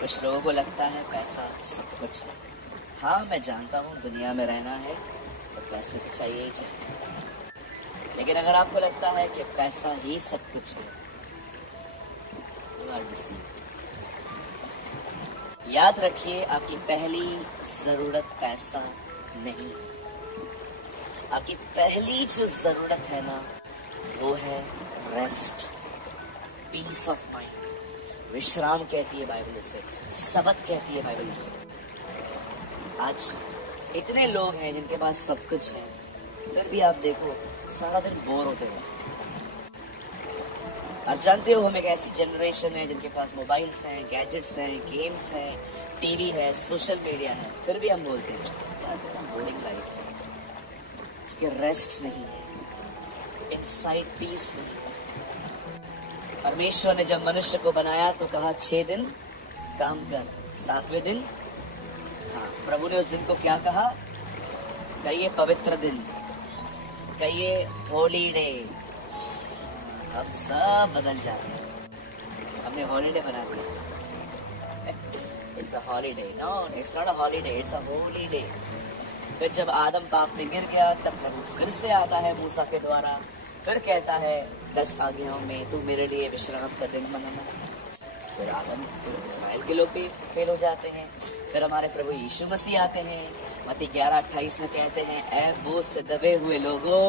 कुछ लोगों को लगता है पैसा सब कुछ है। हाँ, मैं जानता हूँ दुनिया में रहना है तो पैसे तो चाहिए ही चाहिए, लेकिन अगर आपको लगता है कि पैसा ही सब कुछ है, you are deceived। याद रखिए, आपकी पहली जरूरत पैसा नहीं है। आपकी पहली जो जरूरत है ना, वो है रेस्ट, पीस ऑफ माइंड। विश्राम कहती है बाइबल इसे, सबत कहती है बाइबल इसे। आज इतने लोग हैं जिनके पास सब कुछ है, फिर भी आप देखो सारा दिन बोर होते रहते हैं। आप जानते हो हम एक ऐसी जनरेशन है जिनके पास मोबाइल्स हैं, गैजेट्स हैं, गेम्स हैं, टीवी है, सोशल मीडिया है, फिर भी हम बोलते हैं यार कितना बोरिंग लाइफ है, क्योंकि रेस्ट नहीं है, इनसाइड पीस नहीं है। परमेश्वर ने जब मनुष्य को बनाया तो कहा 6 दिन काम कर, 7वें दिन, हाँ, प्रभु ने उस दिन को क्या कहा? कहिए पवित्र दिन, कहिए होली डे। हम सब बदल जाते हैं, हमने हॉलीडे बना दिया। It's a holiday, no it's not a holiday, it's a holy day. फिर जब आदम पाप में गिर गया तब प्रभु फिर से आता है मूसा के द्वारा, फिर कहता है 10 आज्ञाओं में तू मेरे लिए विश्राम का दिन मनाना। फिर आदम, फिर इस्राएल के लोग भी फेल हो जाते हैं। फिर हमारे प्रभु यीशु मसीह आते हैं, मत्ती 11:28 में कहते हैं ऐ बोझ से दबे हुए लोगों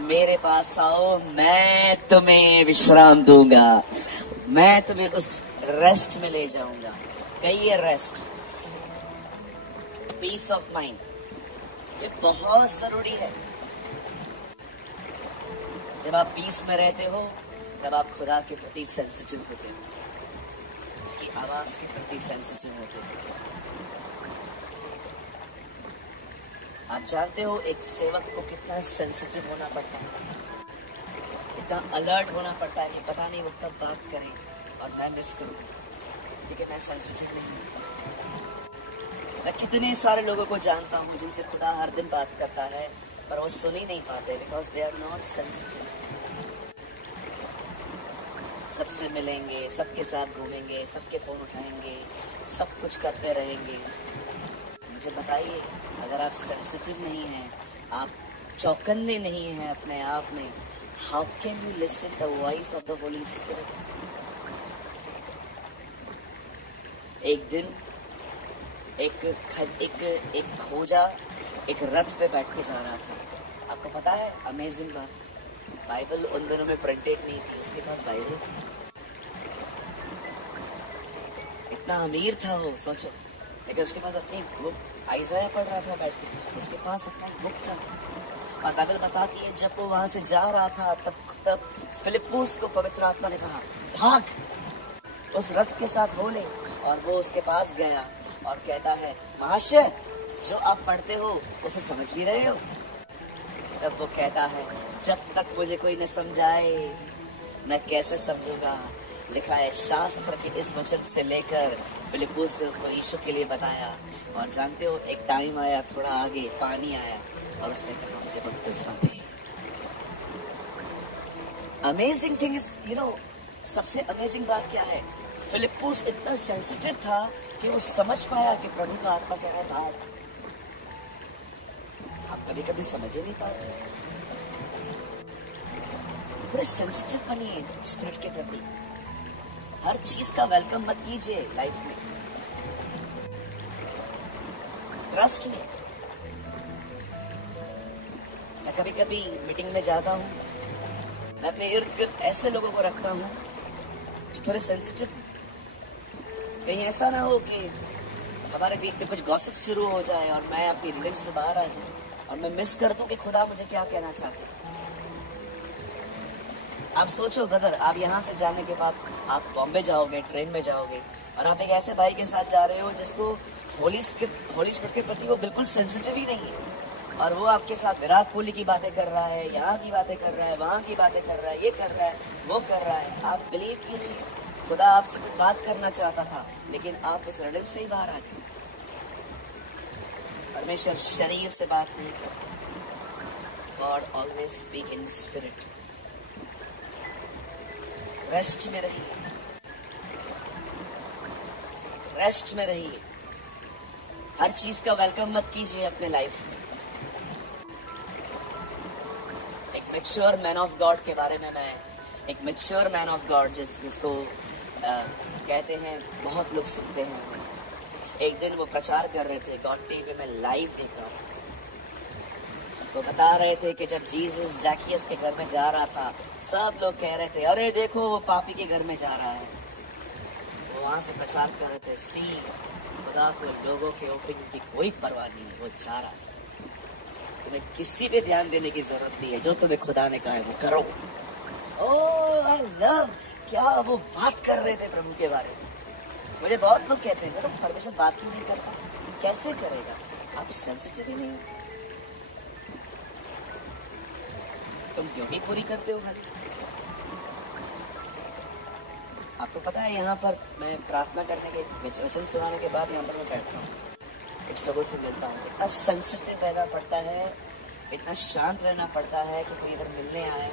मेरे पास आओ, मैं तुम्हें विश्राम दूंगा, मैं तुम्हें उस रेस्ट में ले जाऊंगा। कहिए रेस्ट, पीस ऑफ माइंड, ये बहुत जरूरी है। जब आप पीस में रहते हो तब आप खुदा के प्रति सेंसिटिव होते हो, उसकी आवाज के प्रति सेंसिटिव होते हो। आप जानते हो एक सेवक को कितना सेंसिटिव होना पड़ता है, कितना अलर्ट होना पड़ता है कि पता नहीं वो कब बात करे और मैं मिस कर दूं, क्योंकि मैं सेंसिटिव नहीं हूं। मैं कितने सारे लोगों को जानता हूं जिनसे खुदा हर दिन बात करता है पर वो सुन ही नहीं पाते, because they are not sensitive. सबसे मिलेंगे, सबके साथ घूमेंगे, सबके फोन उठाएंगे, सब कुछ करते रहेंगे। मुझे बताइए, अगर आप सेंसिटिव नहीं हैं, आप चौकन्ने नहीं हैं अपने आप में, how can you listen the voice of the Holi spirit? एक दिन एक खोजा एक रथ पे बैठ के जा रहा था। आपको पता है अमेजिंग बात, बाइबल उन दिनों में प्रिंटेड नहीं थी, उसके पास बाइबल थी। इतना अमीर था वो, सोचो, लेकिन उसके पास अपनी बुक आइज़ाया पढ़ रहा था बैठ के, उसके पास अपना एक बुक था। और बाइबल बताती है जब वो वहां से जा रहा था तब फिलिप्पुस को पवित्र आत्मा ने कहा भाग उस रथ के साथ हो ले, और वो उसके पास गया और कहता है महाशय जो आप पढ़ते हो उसे समझ भी रहे हो? तब वो कहता है जब तक मुझे कोई न समझाए मैं कैसे समझूंगा। लिखा है शास्त्र के इस वचन से लेकर फिलिप्पुस ने उसको यीशु के लिए बताया। और जानते हो एक टाइम आया, थोड़ा आगे पानी आया और उसने कहा मुझे बपतिस्मा दे। Amazing thing is, you know, सबसे अमेजिंग बात क्या है, फिलिप्पुस इतना सेंसिटिव था कि वो समझ पाया कि प्रभु का आत्मा कह रहा है भाग। आप कभी कभी समझ ही नहीं पाते, थोड़े सेंसिटिव बनिए स्पिरिट के प्रति। हर चीज का वेलकम मत कीजिए लाइफ में, ट्रस्ट में। मैं कभी कभी मीटिंग में जाता हूं, मैं अपने इर्द गिर्द ऐसे लोगों को रखता हूं जो थोड़े सेंसिटिव हैं। कहीं ऐसा ना हो कि हमारे बीच में कुछ गॉसिप शुरू हो जाए और मैं अपनी रीडिंग से बाहर आ जाऊं और मैं मिस कर दूं कि खुदा मुझे क्या कहना चाहते हैं। आप सोचो ब्रदर, आप यहाँ से जाने के बाद आप बॉम्बे जाओगे, ट्रेन में जाओगे और आप एक ऐसे भाई के साथ जा रहे हो जिसको होली स्पिरिट के प्रति वो बिल्कुल सेंसिटिव ही नहीं है, और वो आपके साथ विराट कोहली की बातें कर रहा है, यहाँ की बातें कर रहा है, वहाँ की बातें कर रहा है, ये कर रहा है, वो कर रहा है। आप बिलीव कीजिए खुदा आपसे कुछ बात करना चाहता था, लेकिन आप उस रिडम से ही बाहर आ गए। परमेश्वर शरीर से बात नहीं करता, God always speak in spirit. Rest में रहिए, रेस्ट में रहिए। हर चीज का वेलकम मत कीजिए अपने लाइफ में। एक मैच्योर मैन ऑफ गॉड के बारे में मैं, एक मैच्योर मैन ऑफ गॉड जिसको कहते हैं, बहुत लोग सुनते हैं हमें। एक दिन वो प्रचार कर रहे थे, गॉड टीवी में लाइव देख रहा था। वो बता रहे थे कि जब जीसस जैकियस के घर में जा रहा था, सब लोग कह रहे थे, अरे देखो वो पापी के घर में जा रहा है। वो वहां से प्रचार कर रहे थे, सी खुदा को लोगों के ओपिनियन की कोई परवाह नहीं है, वो जा रहा था। तुम्हें किसी पे ध्यान देने की जरूरत नहीं है, जो तुम्हें खुदा ने कहा है वो करो। ओह आई लव, क्या वो बात कर रहे थे प्रभु के बारे में। मुझे बहुत लोग कहते हैं, मतलब परमेश्वर बात क्यों नहीं करता, कैसे करेगा, आप सेंसिटिव ही नहीं हो, तुम ड्यूटी पूरी करते हो खाली। आपको पता है, यहाँ पर मैं प्रार्थना करने के, वचन सुनाने के बाद यहाँ पर मैं बैठता हूँ, कुछ लोगों से मिलता हूँ। इतना सेंसिटिव रहना पड़ता है, इतना शांत रहना पड़ता है कि कोई अगर मिलने आया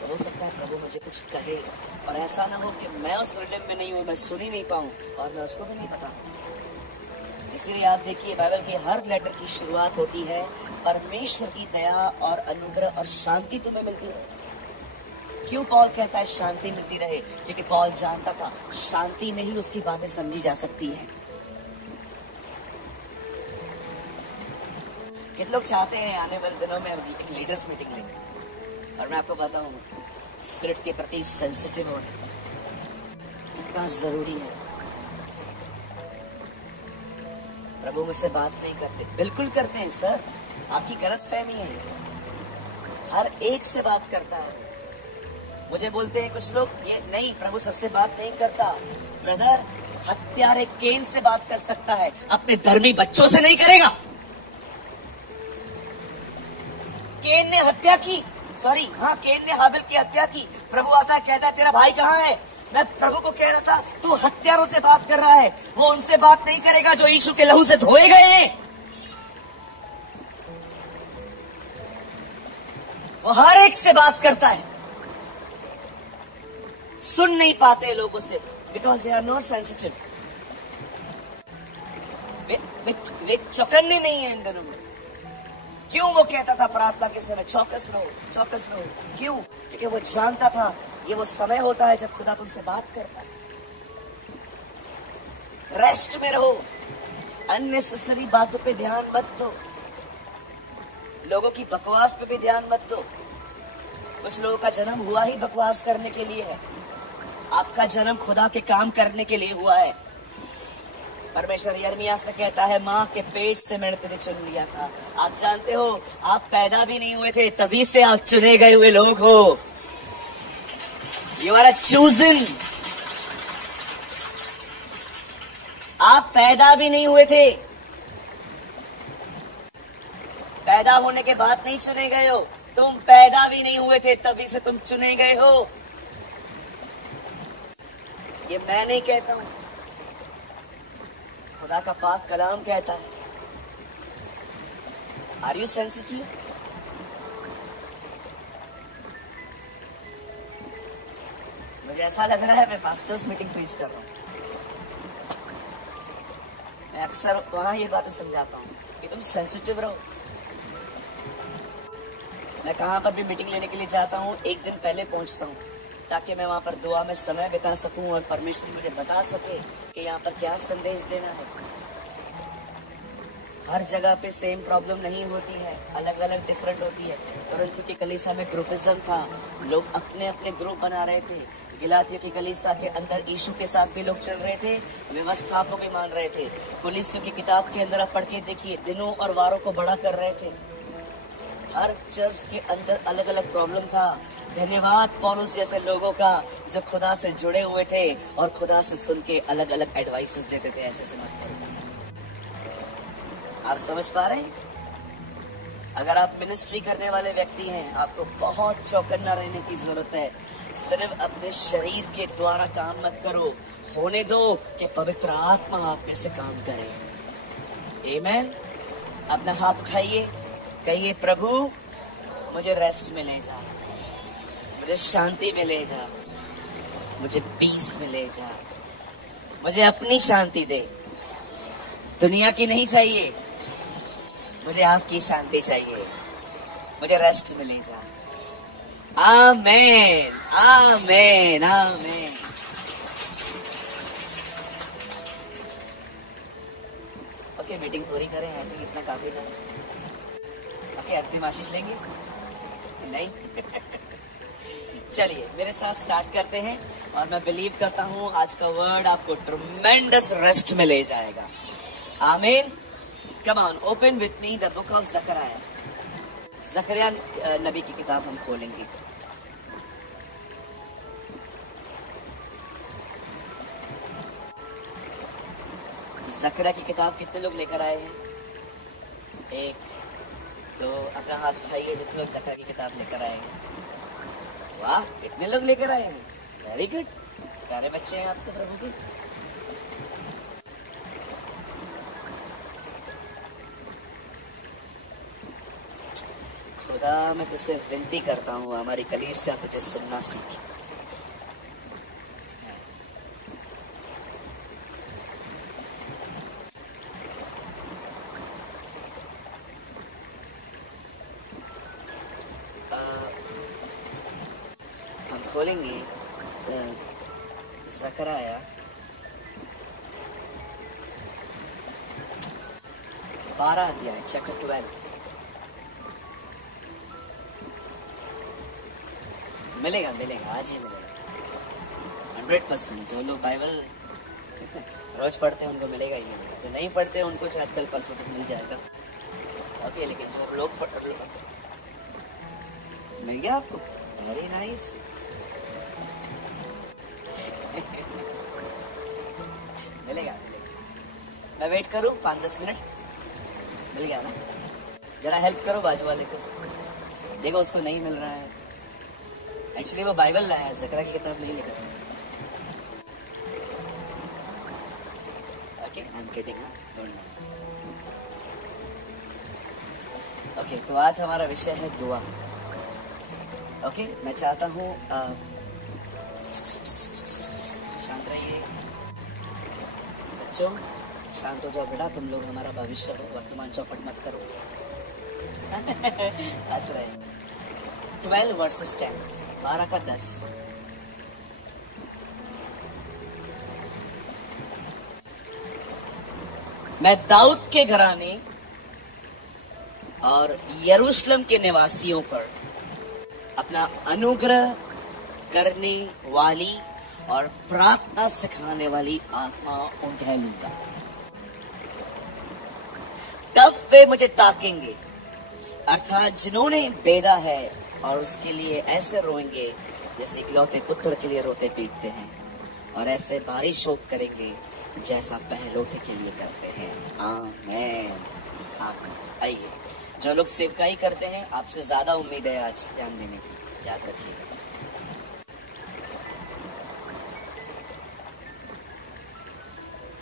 तो हो सकता है प्रभु मुझे कुछ कहे, और ऐसा ना हो कि मैं उस रिडम में नहीं हूँ, मैं सुन ही नहीं पाऊँ और मैं उसको भी नहीं पता। इसीलिए आप देखिए, बाइबल के हर लेटर की शुरुआत होती है, परमेश्वर की दया और अनुग्रह और शांति तुम्हें मिलती रहे। क्यों पॉल कहता है शांति मिलती रहे? क्योंकि पॉल जानता था शांति में ही उसकी बातें समझी जा सकती हैं। कितने लोग चाहते हैं आने वाले दिनों में एक लीडर्स मीटिंग लें, और मैं आपको बताऊं, स्पिरिट के प्रति सेंसिटिव होने कितना जरूरी है। प्रभु मुझसे बात नहीं करते, बिल्कुल करते हैं सर, आपकी गलत फहमी है। हर एक से बात करता है। मुझे बोलते हैं कुछ लोग, ये नहीं, प्रभु सबसे बात नहीं करता। ब्रदर, हत्यारे केन से बात कर सकता है, अपने धर्मी बच्चों से नहीं करेगा। केन ने हत्या की, केन ने हाबिल की हत्या की। प्रभु आता है, कहता है तेरा भाई कहाँ है? मैं प्रभु को कह रहा था, तू हत्यारों से बात कर रहा है। वो उनसे बात नहीं करेगा जो यीशु के लहू से धोए गए हैं। वो हर एक से बात करता है। सुन नहीं पाते लोगों से, because they are not sensitive. वे चौकन्ने नहीं है इन दिनों में। क्यों वो कहता था प्रार्थना के समय चौकस रहो, चौकस रहो? क्यों? क्योंकि वो जानता था ये वो समय होता है जब खुदा तुमसे बात करता है। रेस्ट में रहो, अननेसेसरी बातों पे ध्यान मत दो, लोगों की बकवास पे भी ध्यान मत दो। कुछ लोगों का जन्म हुआ ही बकवास करने के लिए है, आपका जन्म खुदा के काम करने के लिए हुआ है। परमेश्वर यिर्मयाह से कहता है, माँ के पेट से मैंने तुम्हें चुन लिया था। आप जानते हो, आप पैदा भी नहीं हुए थे, तभी से आप चुने गए हुए लोग हो। You are a chosen. आप पैदा भी नहीं हुए थे, पैदा होने के बाद नहीं चुने गए हो, तुम पैदा भी नहीं हुए थे, तभी से तुम चुने गए हो। ये मैं नहीं कहता हूं, खुदा का पाक कलाम कहता है। Are you sensitive? मुझे ऐसा लग रहा है मैं पास्टर्स मीटिंग प्रीच कर रहा हूं। मैं अक्सर वहां ये बातें समझाता हूं कि तुम सेंसिटिव रहो। मैं कहां पर भी मीटिंग लेने के लिए जाता हूं, एक दिन पहले पहुंचता हूं, ताकि मैं वहां पर दुआ में समय बिता सकूं और परमेश्वर मुझे बता सके कि यहाँ पर क्या संदेश देना है। हर जगह पे सेम प्रॉब्लम नहीं होती है, अलग अलग डिफरेंट होती है। कुरिन्थ की कलीसिया में ग्रुपिज्म था, लोग अपने अपने ग्रुप बना रहे थे। गलातियों की कलीसिया के अंदर यीशु के साथ भी लोग चल रहे थे, व्यवस्था को भी मान रहे थे। कुलिसियों की किताब के अंदर आप पढ़ के देखिए, दिनों और वारों को बड़ा कर रहे थे। हर चर्च के अंदर अलग अलग प्रॉब्लम था। धन्यवाद पौलुस जैसे लोगों का जो खुदा से जुड़े हुए थे और खुदा से सुन के अलग अलग एडवाइसेस देते थे, ऐसे से मत करो। आप समझ पा रहे हैं? अगर आप मिनिस्ट्री करने वाले व्यक्ति हैं, आपको बहुत चौकन्ना रहने की जरूरत है। सिर्फ अपने शरीर के द्वारा काम मत करो, होने दो कि पवित्र आत्मा आप में से काम करे। आमीन। अपना हाथ उठाइए, कहिए, प्रभु मुझे रेस्ट में ले जा, मुझे शांति में ले जा, मुझे पीस में ले जा, मुझे अपनी शांति दे, दुनिया की नहीं चाहिए, मुझे आपकी शांति चाहिए, मुझे रेस्ट मिले जा। आमेन, आमेन, आमेन। ओके, मीटिंग पूरी करें, आई थिंक इतना काफी था। ओके, अंतिम आशीष लेंगे? नहीं? चलिए मेरे साथ स्टार्ट करते हैं, और मैं बिलीव करता हूं आज का वर्ड आपको ट्रमेंडस रेस्ट में ले जाएगा। आमीन। Come on, open with me the book of Zakaria. Zakaria नबी की किताब हम खोलेंगे। ज़करिया की किताब कितने लोग लेकर आए हैं? एक, दो, अपना हाथ उठाइए जितने लोग ज़करिया की किताब लेकर आए हैं। वाह, कितने लोग लेकर आए हैं, वेरी गुड, प्यारे बच्चे हैं आप तो प्रभु के। खुदा मैं तुझसे विनती करता हूँ हमारी कलीसिया तुझे सुनना सीखे। हम खोलेंगे ज़करिया 12 अध्याय, चैप्टर 12। मिलेगा मिलेगा, आज ही मिलेगा 100%। जो लोग बाइबल रोज पढ़ते हैं उनको मिलेगा ही मिलेगा, जो नहीं पढ़ते हैं उनको शायद कल परसों तक मिल जाएगा। ओके, लेकिन जो लोग मिल गया आपको, वेरी नाइस। मिलेगा मिलेगा, मैं वेट करूं 5-10 मिनट? मिल गया ना? जरा हेल्प करो बाजू वाले को, देखो उसको नहीं मिल रहा है। एक्चुअली वो बाइबल लाया है, ज़करिया की किताब नहीं लेकर आया। Okay, I am kidding, don't mind. Okay, तो आज हमारा विषय है दुआ। ओके, मैं चाहता हूँ शांत रहिए बच्चों, शांत हो जाओ बेटा, तुम लोग हमारा भविष्य हो, वर्तमान चौपट मत करो। हंस रहे। 12 वर्सेस 10, 12 का 10। मैं दाऊद के घराने और यरूशलेम के निवासियों पर अपना अनुग्रह करने वाली और प्रार्थना सिखाने वाली आत्मा उंधे लूंगा, तब वे मुझे ताकेंगे, अर्थात जिन्होंने बेदा है, और उसके लिए ऐसे रोएंगे जैसे इकलौते पुत्र के लिए रोते पीटते हैं, और ऐसे भारी शोक करेंगे जैसा पहलौठे के लिए करते हैं। आमीन, आमीन। आइए, जो लोग सेवकाई करते हैं आपसे ज्यादा उम्मीद है आज ध्यान देने की, याद रखिएगा।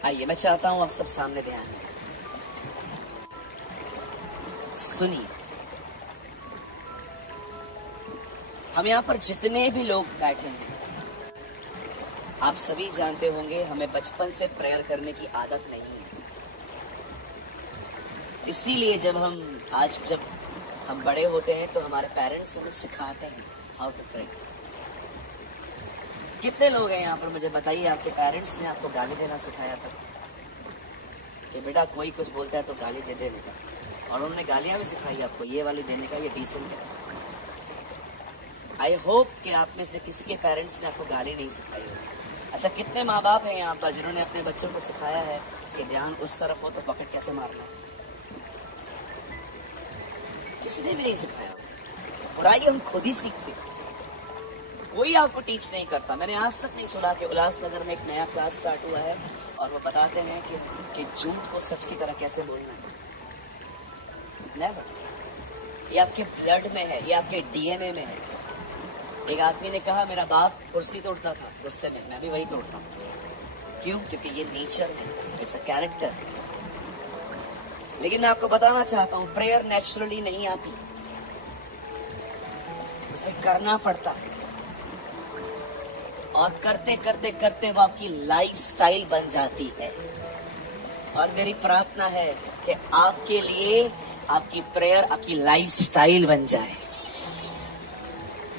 आइए, मैं चाहता हूं आप सब सामने ध्यान दें, सुनिए। हम यहाँ पर जितने भी लोग बैठे हैं, आप सभी जानते होंगे हमें बचपन से प्रेयर करने की आदत नहीं है। इसीलिए जब हम बड़े होते हैं तो हमारे पेरेंट्स हमें सिखाते हैं हाउ टू प्रे। कितने लोग हैं यहाँ पर, मुझे बताइए, आपके पेरेंट्स ने आपको गाली देना सिखाया था कि बेटा कोई कुछ बोलता है तो गाली दे देने का, और उन्होंने गालियां भी सिखाई आपको, ये वाली देने का, ये डिसेंट है। आई होप कि आप में से किसी के पेरेंट्स ने आपको गाली नहीं सिखाई होगी। अच्छा, कितने माँ बाप हैं यहाँ पर जिन्होंने अपने बच्चों को सिखाया है कि ध्यान उस तरफ हो तो पकड़ कैसे मारना है? किसी ने भी नहीं सिखाया। बुराई हम खुद ही सीखते, कोई आपको टीच नहीं करता। मैंने आज तक नहीं सुना कि उल्लासनगर में एक नया क्लास स्टार्ट हुआ है और वो बताते हैं कि झूठ को सच की तरह कैसे बोलना है। नेवर। ये आपके ब्लड में है, ये आपके डीएनए में है। एक आदमी ने कहा मेरा बाप कुर्सी तोड़ता था गुस्से में, मैं भी वही तोड़ता हूँ। क्यों? क्योंकि ये नेचर है, इट्स अ कैरेक्टर। लेकिन मैं आपको बताना चाहता हूँ, प्रेयर नेचुरली नहीं आती, उसे करना पड़ता, और करते करते करते वो आपकी लाइफ स्टाइल बन जाती है। और मेरी प्रार्थना है कि आपके लिए आपकी प्रेयर आपकी लाइफस्टाइल बन जाए।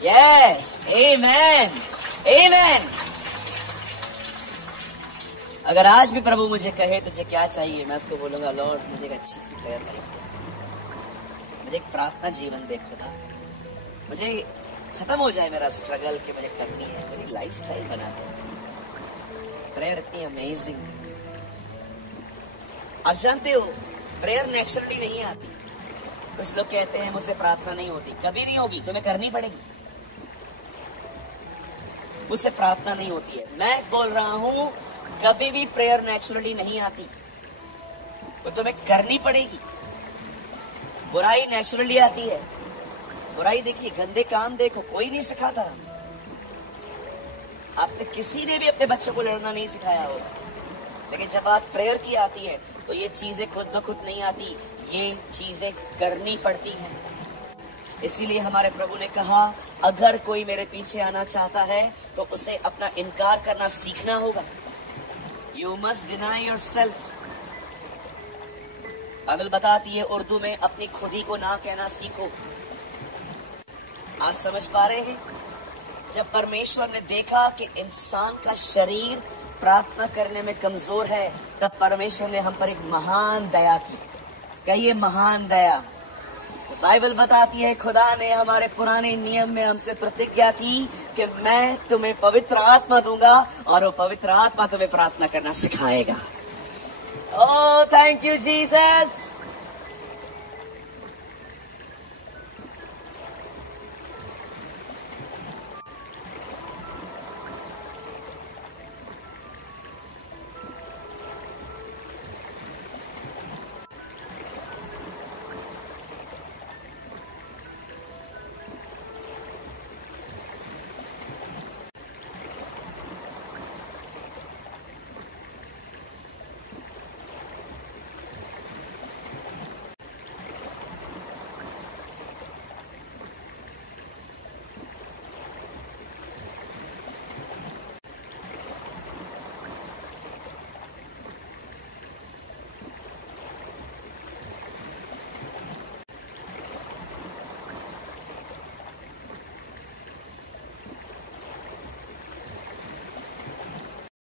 यस, आमेन, आमेन। अगर आज भी प्रभु मुझे कहे तुझे क्या चाहिए, मैं उसको बोलूंगा लॉर्ड मुझे एक अच्छी सी प्रेयर लाइफ दे, मुझे एक प्रार्थना जीवन दे खुदा, मुझे खत्म हो जाए मेरा स्ट्रगल कि मुझे करनी है, मेरी लाइफस्टाइल बना दे। प्रेयर इतनी अमेजिंग है। आप जानते हो प्रेयर नेचुरली नहीं आती। कुछ लोग कहते हैं मुझसे प्रार्थना नहीं होती, कभी नहीं होगी, तुम्हें करनी पड़ेगी। मुझसे प्रार्थना नहीं होती है, मैं बोल रहा हूं कभी भी प्रेयर नेचुरली नहीं आती, वो तुम्हें करनी पड़ेगी। बुराई नेचुरली आती है, बुराई देखिए, गंदे काम देखो, कोई नहीं सिखाता। आपने किसी ने भी अपने बच्चों को लड़ना नहीं सिखाया होगा, लेकिन जब बात प्रेयर की आती है तो ये चीजें खुद ब खुद नहीं आती, ये चीजें करनी पड़ती हैं। इसीलिए हमारे प्रभु ने कहा अगर कोई मेरे पीछे आना चाहता है तो उसे अपना इनकार करना सीखना होगा। You must deny yourself. Bible बताती है उर्दू में अपनी खुदी को ना कहना सीखो। आप समझ पा रहे हैं? जब परमेश्वर ने देखा कि इंसान का शरीर प्रार्थना करने में कमजोर है, तब परमेश्वर ने हम पर एक महान दया की। कहिए महान दया। बाइबल बताती है खुदा ने हमारे पुराने नियम में हमसे प्रतिज्ञा की कि मैं तुम्हें पवित्र आत्मा दूंगा और वो पवित्र आत्मा तुम्हें प्रार्थना करना सिखाएगा। Oh thank you Jesus.